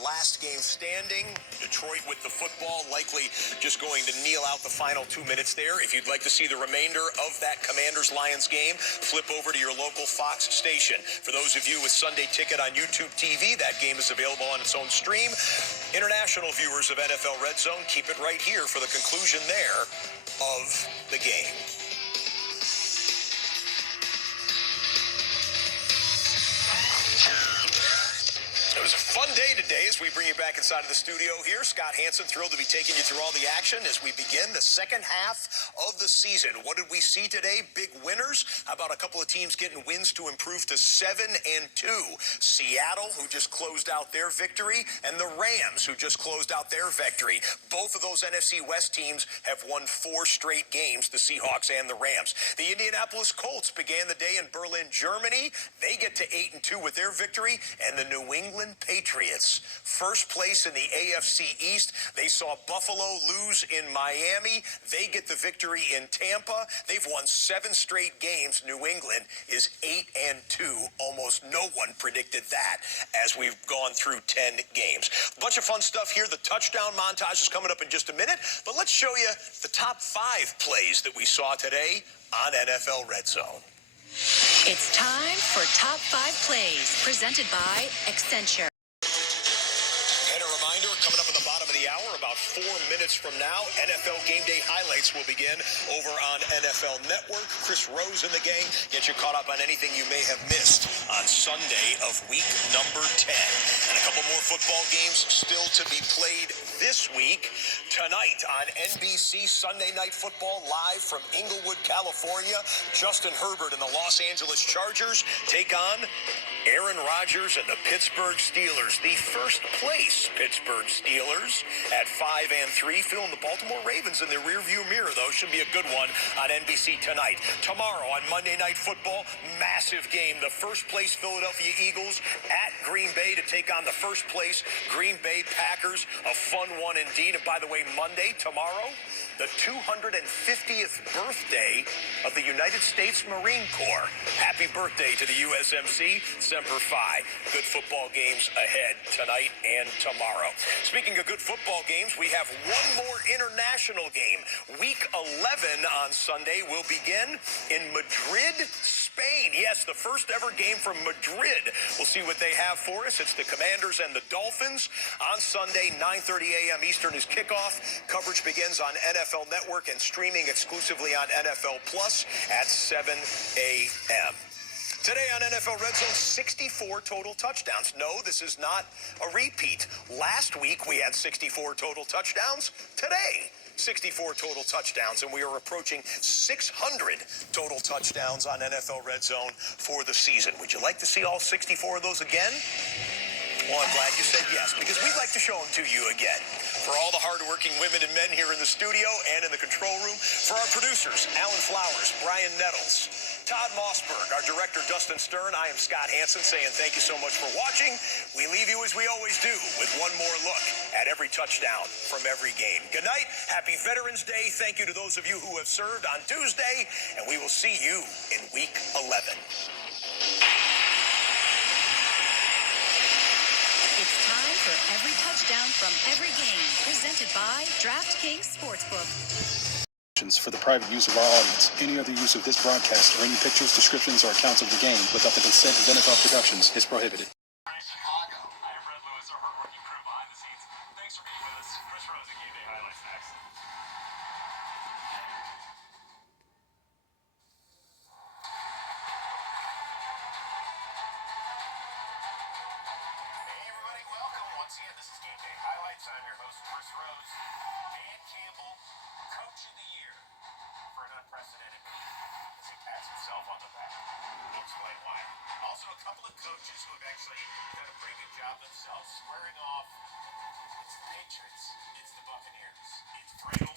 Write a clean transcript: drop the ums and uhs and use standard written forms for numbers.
Last game standing, Detroit with the football, likely just going to kneel out the final 2 minutes there. If you'd like to see the remainder of that Commanders-Lions game, flip over to your local Fox station. For those of you with Sunday Ticket on YouTube TV, that game is available on its own stream. International viewers of NFL Red Zone, keep it right here for the conclusion there of the game. It was a fun day today as we bring you back inside of the studio here. Scott Hansen, thrilled to be taking you through all the action as we begin the second half of the season. What did we see today? Big winners. How about a couple of teams getting wins to improve to 7-2? Seattle, who just closed out their victory, and the Rams, who just closed out their victory. Both of those NFC West teams have won 4 straight games, the Seahawks and the Rams. The Indianapolis Colts began the day in Berlin, Germany. They get to 8-2 with their victory, and the New England Patriots, first place in the AFC East. They saw Buffalo lose in Miami. They get the victory in Tampa. They've won 7 straight games. New England is 8-2. Almost no one predicted that as we've gone through 10 games. A bunch of fun stuff here. The touchdown montage is coming up in just a minute, but let's show you the top 5 plays that we saw today on NFL Red Zone. It's time for Top 5 Plays, presented by Accenture. And a reminder, coming up at the bottom of the hour, about 4 minutes from now, NFL GameDay highlights will begin over on NFL Network. Chris Rose and the gang get you caught up on anything you may have missed on Sunday of week number 10. And a couple more football games still to be played this week. Tonight on NBC Sunday Night Football, live from Inglewood, California, Justin Herbert and the Los Angeles Chargers take on Aaron Rodgers and the Pittsburgh Steelers. The first place Pittsburgh Steelers at 5-3, filling the Baltimore Ravens in their rearview mirror, though. Should be a good one on NBC tonight. Tomorrow on Monday Night Football, massive game. The first place Philadelphia Eagles at Green Bay to take on the first place Green Bay Packers. A fun one indeed. And by the way, Monday, tomorrow, the 250th birthday of the United States Marine Corps. Happy birthday to the USMC. Semper Fi. Good football games ahead tonight and tomorrow. Speaking of good football games, we have one more international game. Week 11 on Sunday will begin in Madrid, Spain. Yes, the first ever game from Madrid. We'll see what they have for us. It's the Commanders and the Dolphins. On Sunday, 9:30 a.m. Eastern is kickoff. Coverage begins on NFL Network and streaming exclusively on NFL Plus at 7 a.m. Today on NFL Red Zone, 64 total touchdowns. No, this is not a repeat. Last week, we had 64 total touchdowns. Today, 64 total touchdowns, and we are approaching 600 total touchdowns on NFL Red Zone for the season. Would you like to see all 64 of those again? Well, I'm glad you said yes, because we'd like to show them to you again. For all the hardworking women and men here in the studio and in the control room, for our producers, Alan Flowers, Brian Nettles, Todd Mossberg, our director, Dustin Stern, I am Scott Hansen saying thank you so much for watching. We leave you as we always do with one more look at every touchdown from every game. Good night. Happy Veterans Day. Thank you to those of you who have served on Tuesday, and we will see you in Week 11. It's time for every touchdown from every game, presented by DraftKings Sportsbook. For the private use of our audience. Any other use of this broadcast or any pictures, descriptions, or accounts of the game without the consent of Venetian Productions is prohibited. Chicago. I am Red Lewis, our hardworking crew behind the scenes. Thanks for being with us. Chris Rose at GameDay highlights next. Hey everybody, welcome once again. This is GameDay highlights. I'm your host, Chris Rose. Dan Campbell, Coach of the Year for an unprecedented week as he pats himself on the back. We'll explain why. Also, a couple of coaches who have actually done a pretty good job themselves squaring off. It's the Patriots. It's the Buccaneers. It's Vrabel